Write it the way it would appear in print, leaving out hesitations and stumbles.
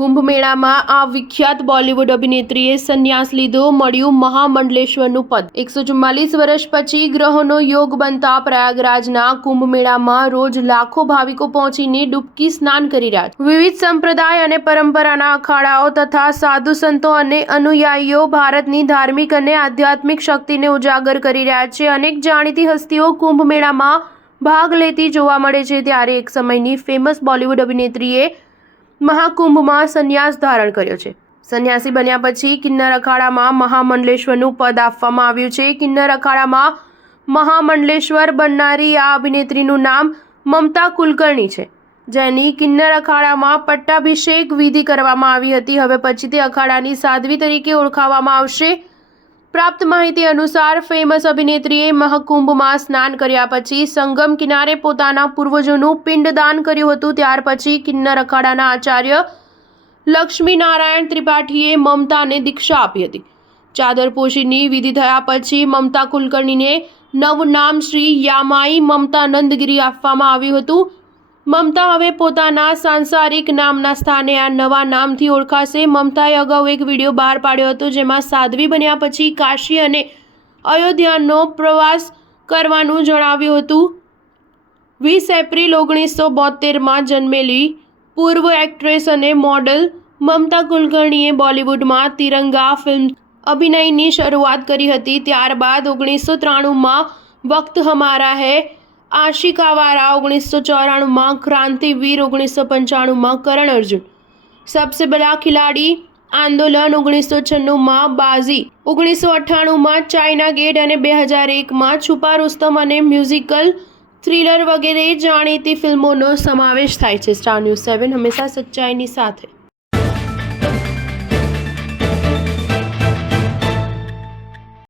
કુંભ મેળામાં આ વિખ્યાત બોલિવૂડ અભિનેત્રીએ સંન્યાસ લીધો, મળ્યું મહામંડલેશ્વરનું પદ। 144 વર્ષ પછી ગ્રહોનો યોગ બનતા પ્રયાગરાજના કુંભ મેળામાં રોજ લાખો ભાવિકો પહોંચીને ડૂબકી સ્નાન કરી રહ્યા છે। વિવિધ સંપ્રદાય અને પરંપરાના અખાડાઓ તથા સાધુ સંતો અને અનુયાયીઓ ભારતની ધાર્મિક અને આધ્યાત્મિક શક્તિને ઉજાગર કરી રહ્યા છે। અનેક જાણીતી હસ્તીઓ કુંભ મેળામાં ભાગ લેતી જોવા મળે છે, ત્યારે એક સમયની ફેમસ બોલિવૂડ અભિનેત્રીએ મહાકુંભમાં સંન્યાસ ધારણ કર્યો છે। સંન્યાસી બન્યા પછી કિન્નર અખાડામાં મહામંડલેશ્વરનું પદ આપવામાં આવ્યું છે। કિન્નર અખાડામાં મહામંડલેશ્વર બનનારી આ અભિનેત્રીનું નામ મમતા કુલકર્ણી છે, જેની કિન્નર અખાડામાં પટ્ટાભિષેક વિધિ કરવામાં આવી હતી। હવે પછી તે અખાડાની સાધ્વી તરીકે ઓળખાવામાં આવશે। પ્રાપ્ત માહિતી અનુસાર ફેમસ અભિનેત્રીએ મહાકુંભમાં સ્નાન કર્યા પછી સંગમ કિનારે પોતાના પૂર્વજોનું પિંડદાન કર્યું હતું। ત્યાર પછી કિન્નર અખાડાના આચાર્ય લક્ષ્મીનારાયણ ત્રિપાઠીએ મમતાને દીક્ષા આપી હતી। ચાદરપોશીની વિધિ થયા પછી મમતા કુલકર્ણીને નવું નામ શ્રી યામાઈ મમતા નંદગીરી આપવામાં આવ્યું હતું। મમતા હવે પોતાના સાંસારિક નામના સ્થાને આ નવા નામથી ઓળખાશે। મમતાએ અગાઉ એક વિડીયો બહાર પાડ્યો હતો, જેમાં સાધ્વી બન્યા પછી કાશી અને અયોધ્યાનો પ્રવાસ કરવાનું જણાવ્યું હતું। 20 એપ્રિલ 1972માં જન્મેલી પૂર્વ એક્ટ્રેસ અને મોડલ મમતા કુલકર્ણીએ બોલિવૂડમાં તિરંગા ફિલ્મ અભિનયની શરૂઆત કરી હતી। ત્યારબાદ 1993માં વક્ત હમારા હૈ, આશિકાવારા 1994માં, ક્રાંતિવીર 1995માં, કરણ અર્જુન, સબસે બડા ખિલાડી આંદોલન 1996માં, બાઝી 1998માં, ચાઇના ગેટ અને 2001માં છુપા રુસ્તમ અને મ્યુઝિકલ થ્રિલર વગેરે જાણીતી ફિલ્મોનો સમાવેશ થાય છે। સ્ટાર ન્યૂઝ 7 હંમેશા સચ્ચાઈની સાથે।